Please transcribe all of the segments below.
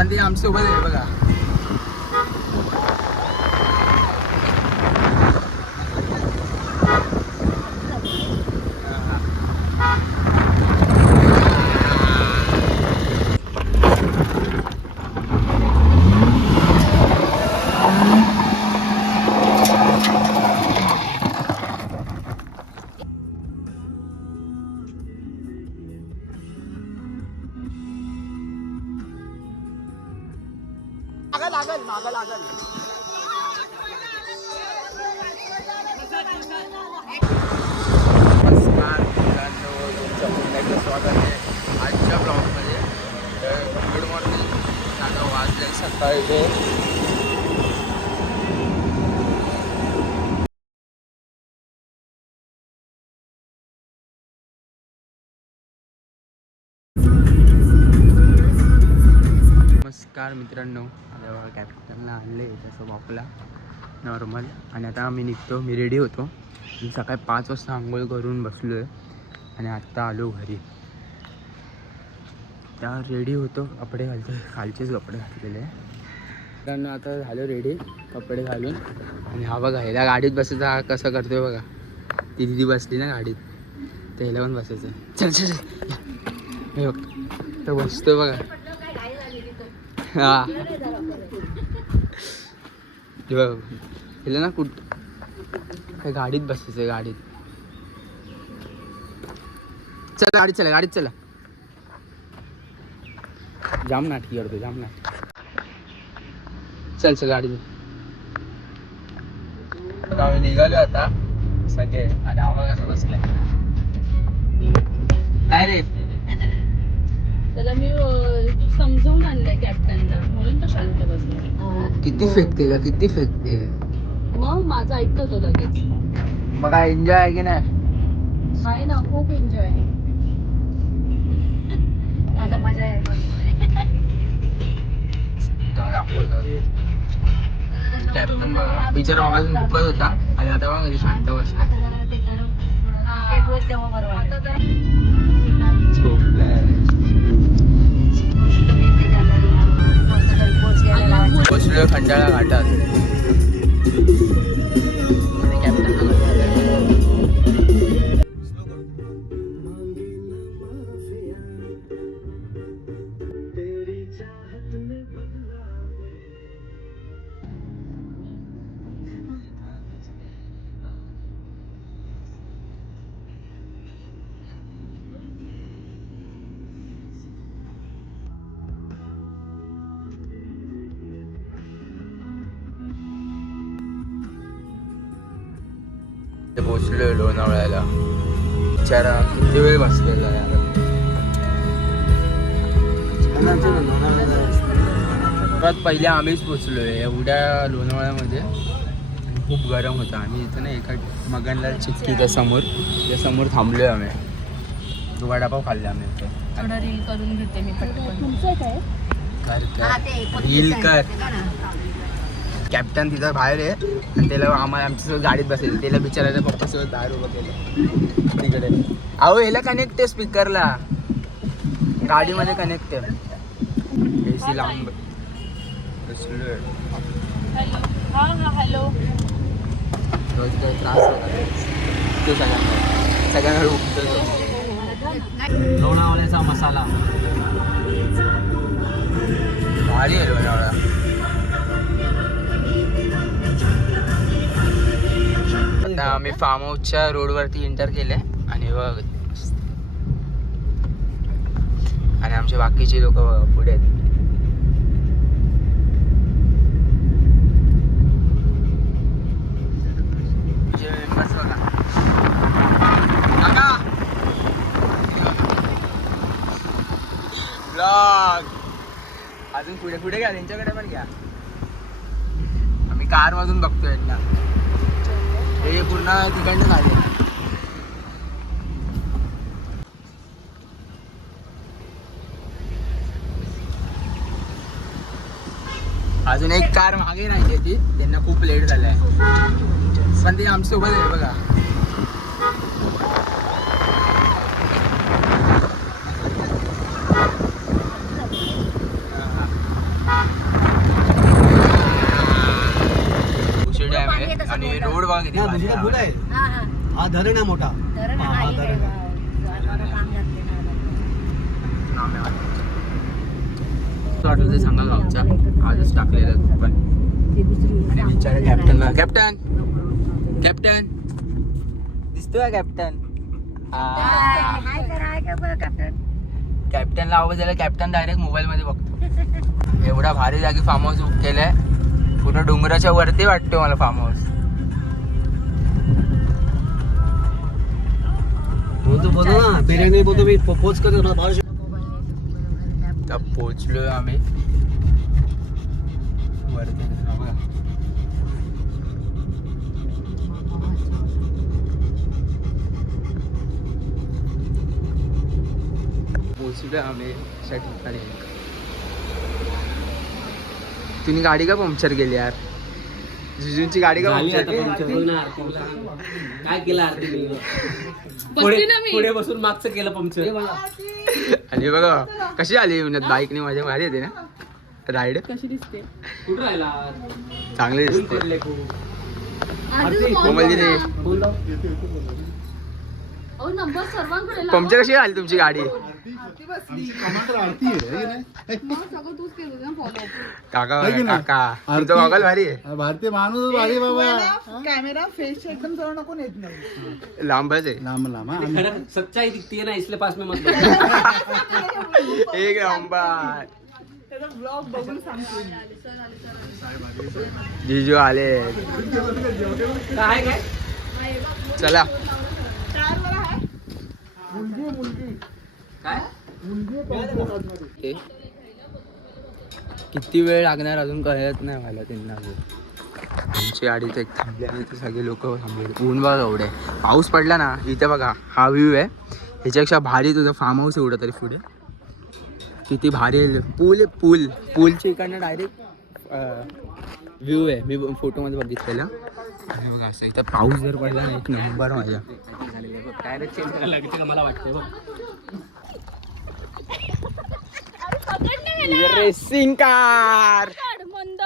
पण ते आमच्यासोबत आहे बघा. मागं लागल. नमस्कार मित्रांनो, तुमचं पुन्हा एकदा स्वागत आहे आजच्या ब्लॉगमध्ये. तर गुड मॉर्निंग. आता वाजले सकाळचे नमस्कार मित्रांनो. आता कॅप्टनला आणले तसं वॉकला नॉर्मल. आणि आता आम्ही निघतो. मी रेडी होतो. मी सकाळी 5 वाजता आंघोळ करून बसलो आहे आणि आत्ता आलो घरी. त्या रेडी होतो, कपडे घालतो, खालचेच कपडे घातलेले आहे. त्यांना आता झालं रेडी कपडे घालून. आणि हा बघा, ह्याला गाडीत बसायचं. हा कसं करतोय बघा. ती दिदी बसली ना गाडीत, तर ह्याला पण बसायचं. चल चल हे बघ, तर बसतोय बघा. हा हिला ना काय गाडीत बसायचं, गाडीत. चला गाडीत चला, गाडीत चला. जाम नाटकी करतो, जाम नाटकी. चल चल गाडीत. आम्ही निघालो आता सगळे. आणि आम्हाला कसं बसलाय काय रे. त्याला मी समजावून आणलंय कॅप्टनला, म्हणून तो शांत बसला. किती फेकते का, किती फेकते. मग माझं ऐकतो तो लगेच. मग काय एन्जॉय आहे की नाही. आहे ना, खूप एन्जॉय. आता मजा आहे. कॅप्टन बघा, बिचारा आवाज दुखत होता आणि आता बघा शांत बसला. तेव्हा बरोबर पोचलो खंडाळा घाटात. पोचलोय लोणावळ्याला. बिचारा किती वेळ बसलेला यार. पहिले आम्हीच पोचलोय एवढ्या लोणावळ्यामध्ये. खूप गरम होता. आम्ही इथं ना एका मगनलाल चिक्कीच्या समोर थांबलोय आम्ही. तो वडापाव खाल्ला आम्ही इथं. थोडा रील करून घेते मी पटकन. तुमचं काय कर रील कर. कॅप्टन तिथं बाहेर आहे आणि त्याला आम्हाला आमच्यासोबत गाडीत बसायचं. त्याला बिचारायला पप्पासोबत बाहेर उभं केलं तिकडे. अहो ह्याला कनेक्ट आहे स्पीकरला, गाडीमध्ये कनेक्ट आहे. एसी लांब बसलोय. हॅलो. हां हां हॅलो. रोज काही त्रास होता तो सगळ्यांना उठतो. लोणावळ्याचा मसाला भारी आहे. लोणावळा आता आम्ही फार्म हाऊसच्या रोडवरती एंटर केले आणि बघ आणि आमचे बाकीचे लोक पुढे आहेत. अजून पुढे पुढे घ्या, त्यांच्याकडे पण घ्या. आम्ही कार मधून बघतोय ना, हे पूर्ण तिकडनं झाले. अजून एक कार मागे राहिली ती, त्यांना खूप लेट झालाय. पण ती आमच्यासोबत आहे बघा. बघा किती हा, भारी दुसरा फुल आहे. हा हा हा धरण आहे मोठा. धरण हा, हा हा, इकडे धरण. काम जाते ना वाटलं ते सांगा गावच्या आजच टाकलेलं पण ती दुसरी आणि विचार कॅप्टनला कॅप्टन कॅप्टन दिसतोय कॅप्टन हाय कर हाय का बघ कॅप्टन कॅप्टनला आवाज आला कॅप्टन डायरेक्ट मोबाईल मध्ये बघतो एवढा भारी जागी फार्म हाऊस बुक केलाय पूर्ण डोंगराच्या वरती वाटतो मला फार्म हाऊस बोलतो बोलतो ना बिर्याणी बोलतो मी पोच करतो मला बाहेर. आता पोहोचलोय आम्ही वरती बघा. पोहोचलोय आम्ही अशा ठिकाणी तुम्ही गाडी का पंक्चर केली यार जिजूंची गाडी का झाली पंक्चर आता केली? पंक्चर. आरती बोला. काय केलं आरती बसली ना मी पुढे बसून मागचं केलं पंक्चर. आणि बघा कशी आली बाईकने माझ्या भारी येते ना राईड कशी दिसते कुठं राहिला चांगली दिसते पडले खूप. आधी कोमल दिदी बोल. अहो नंबर सर्वांकडे लावा. पंक्चर कशी आली तुमची गाडी मग सगळं तूच केलं ना फॉलो काका काका तुमचं गॉगल भारी आहे भारतीय माणूस भारी बाबा कॅमेरा फेस एकदम जवळ नको येत नाही लांबच आहे लांब लांब हा. खरं सच्चाई दिखती है ना इसलिए पास में मत बैठो. एक नंबर त्याचा ब्लॉग बघून सांगतो जिजू आले काय काय चला काय ए, किती वेळ लागणार अजून कळत नाही मला त्यांना अजून आमची गाडी तर एक थांबली आणि ते सगळे लोक थांबले ऊन बघा एवढे पाऊस पडला ना इथे बघा हा व्ह्यू आहे ह्याच्यापेक्षा भारी तुझं फार्म हाऊस एवढं तरी पुढे किती भारी पूल पूल पूलच्या इकडनं डायरेक्ट व्ह्यू आहे मी फोटोमध्ये बघितलेला आणि बघा असं इथं पाऊस जर पडला ना एक नंबर माझ्या डायरेक्ट चेंज करायला लागते का मला वाटते बघ. रेसिंग कार मंद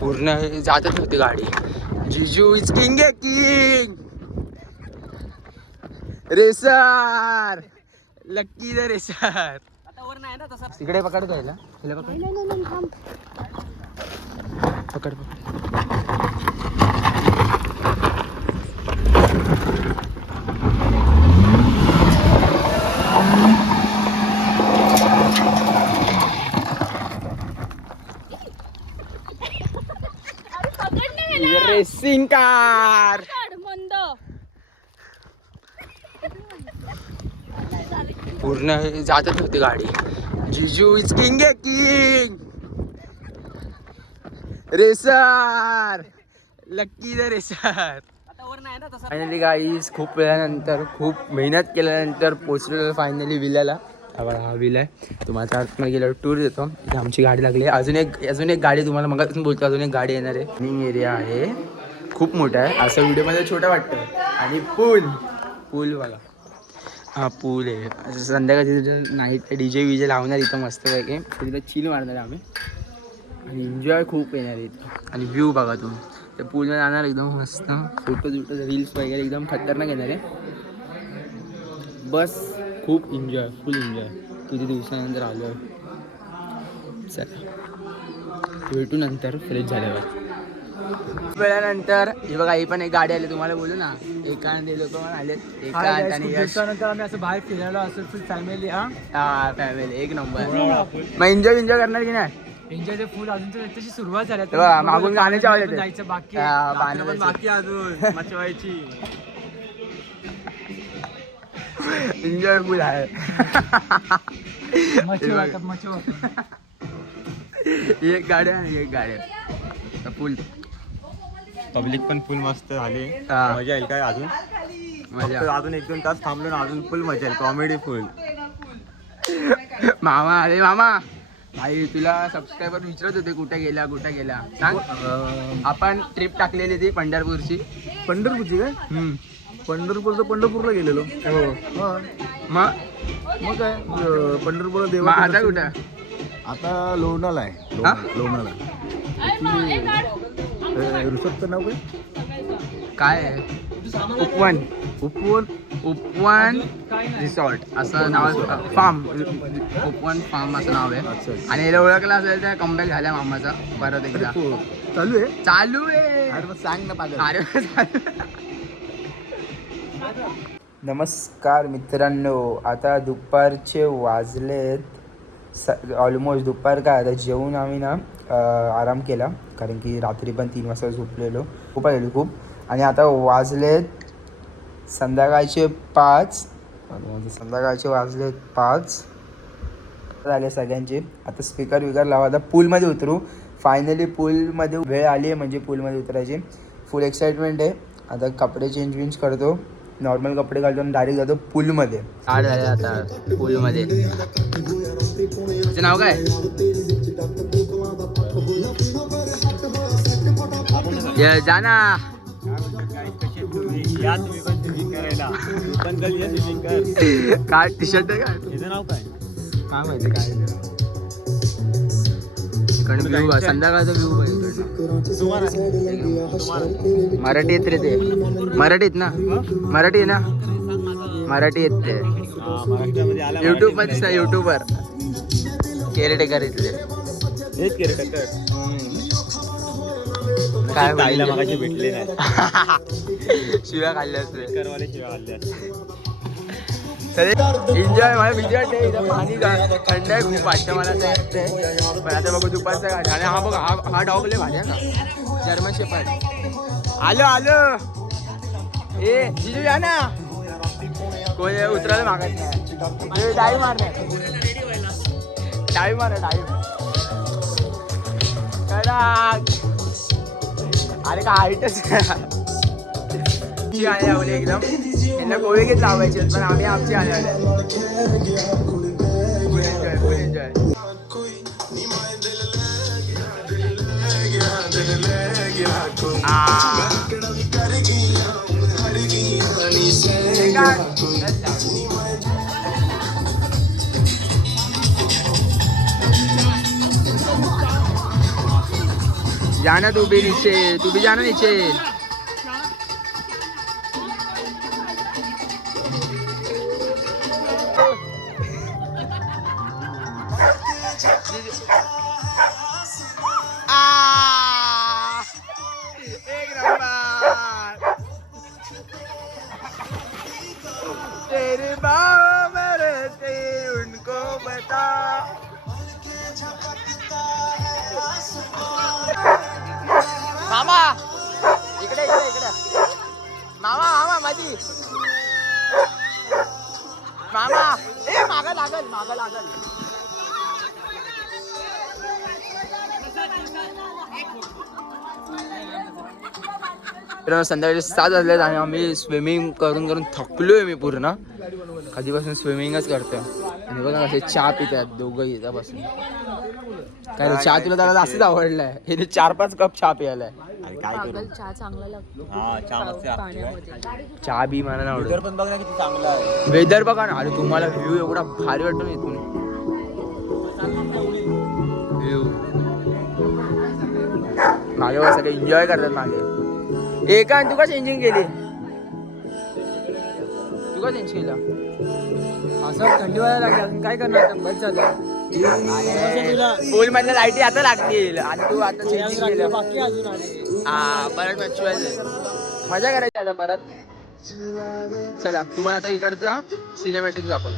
पूर्ण जातच होती गाडी जिजू इज किंग आहे king racer lucky the racer आता वर नाही ना तसा. तिकडे पकडतो याला याला पकड पकड रेसिंग कार मंद पूर्ण जातच होती गाडी जिजू इज किंग आहे king racer lucky the racer आता वर नाही ना तसा. फायनली गाईज खूप वेळानंतर खूप मेहनत केल्यानंतर पोचलेलो फायनली विल्याला हा विल आहे तुम्हाला आतमध्ये गेल्यावर टूर देतो इथे आमची गाडी लागली आहे अजून एक गाडी तुम्हाला मगापासून बोलतो अजून एक गाडी येणार आहे रनिंग एरिया आहे खूप मोठा आहे असं व्हिडिओमध्ये छोटं वाटतं आणि पूल बघा हा पूल आहे असं संध्याकाळी तिथं नाईट DJ विजे लावणार इथं मस्त पैकी तिथं चिल मारणार आहे आम्ही आणि एन्जॉय खूप येणार आहे इथं आणि व्ह्यू बघा तुम्ही त्या पूलमध्ये जाणार एकदम मस्त फोटो रील्स वगैरे एकदम खतरनाक येणार आहे बस खूप एन्जॉय फुल एन्जॉय किती दिवसानंतर आलो आहे चला भेटू नंतर फ्रेश झाल्यावर वेळानंतर ही बघा ही पण एक गाडी आली तुम्हाला बोलू ना एका ते लोक पण आले एका आणि यश आम्ही असं बाहेर फिरायला असं फुल फॅमिली हा फॅमिली एक नंबर मग एन्जॉय करणार की नाही एन्जॉय फुल अजून तर त्याची सुरुवात झाली ते बघा, मागून गाण्याची आवाज येते. जायचं बाकी हा, रात्र पण पाण्याचं. बाकी अजून मचवायची एन्जॉय फुल आहे मचव एक गाडी आणि एक गाडी फुल पब्लिक पण फुल मस्त झाली हा. मजा येईल काय अजून मजा फक्त अजून 1-2 तास थांबलो ना अजून फुल मजा येईल कॉमेडी फुल मामा अरे मामा भाई तुला सबस्क्रायबर विचारत होते कुठे गेला सांग आपण ट्रिप टाकलेली ती पंढरपूरची पंढरपूरची काय पंढरपूरला गेलेलो हो मग काय पंढरपूरला मग आता कुठं आता लोणाला आहे हा? लोणाला ऋषभचं नाव काय काय आहे उपवन उपवन रिसॉर्ट असं नाव फार्म उपवन फार्म असं नाव आहे. आणि याला ओळखलं असेल तर कमबॅक झाल्या मामाचा परत एकदा चालू आहे. चालू आहे. अरे मग सांग ना पागल. अरे नमस्कार मित्रांनो, आता दुपारचे वाजलेत ऑलमोस्ट दुपार काय आता जेवून आम्ही ना आराम केला कारण की रात्री पण 3 वाजता झोपलेलो खूप आणि आता वाजलेत संध्याकाळचे 5 झाले सगळ्यांचे. आता स्पीकर विकर लावा, आता पूलमध्ये उतरू. फायनली पूलमध्ये वेळ आली आहे म्हणजे पूलमध्ये उतरायची. फुल एक्साइटमेंट आहे. आता कपडे चेंज करतो, नॉर्मल कपडे घालतो आणि डायरेक्ट जातो पूलमध्ये. स्टार्ट झाले आता पूलमध्ये. तुझं नाव काय? जा ना. या तुम्ही पण स्विमिंग करायला. पण चल ये स्विमिंग कर. काय टी शर्ट आहे काय? याचं नाव काय? काय माहिती काय इकडे व्ह्यू संध्याकाळचा व्ह्यू मराठी येत रे ते. मराठीत ना मराठी आहे ना मराठी येत ते. महाराष्ट्रामध्ये आला युट्यूब मध्ये युट्यूबर केअरटेकर इथले हेच केअरटेकर. काय ताईला मगाशी भेटले नाही. शिव्या खाल्ल्या असते. करवाले शिवाय आले असते. एन्जॉय माझ्या विचारते इथं पाणी थंड आहे खूप वाटतं मला ते वाटतंय. पण आता बघू दुपारचं काय आणि हा बघ हा डॉग लय भारी आहे का जर्मन शेपर्ड. आलो ए जिजू या ना. कोण उतरायला मागत नाही. डाईव्ह मारणार अरे का हाईटच आले आवले एकदम. यांना गोळे घेत लावायचे पण आम्ही आमची आले फुल एन्जॉय. जाना तू भी जाना नीचे. एक नंबर. तेरे बाहों में रहते उनको बता. मामा इकडे मामा मधी मामा ए माग लागल. संध्याकाळी 7 वाजलेत आणि आम्ही स्विमिंग करून थकलोय मी पूर्ण. कधीपासून स्विमिंगच करतोय. आणि बघा कसे चहा पितात दोघं इथपासून. काय रे चहा तुला त्याला जास्तच आवडलाय. हे 4-5 कप चहा प्यायलाय. काय करू? चहा चांगला लागतो हा चहा मस्त लागतो. पाण्यामध्ये. चहा बी मला नाही वेदर आवडत. पण बघ ना किती चांगला आहे. वेदर बघा ना. अरे तुम्हाला व्ह्यू एवढा भारी वाटतो ना इथून. व्ह्यू मागे बघा सगळे एन्जॉय करतात मागे. एका तू का चेंजिंग केली? तू का चेंज केला? असं थंडी व्हायला लागली काय करणार बस झालं. पूल मधल्या लाईटी आता लागतील आणि तू आता चेंजिंग केलं. बाकी अजून आले. हा परत मजा करायची आता परत. चला तुम्हाला आता इकडचा सिनेमॅटिक दाखव.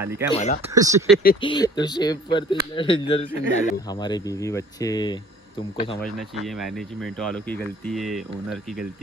आली काय मला तो शेप पर डेंजर सीन झाला. हमारे बीवी बच्चे तुमको समझना चाहिए मैनेजमेंट वालों की गलती है, ओनर की गलती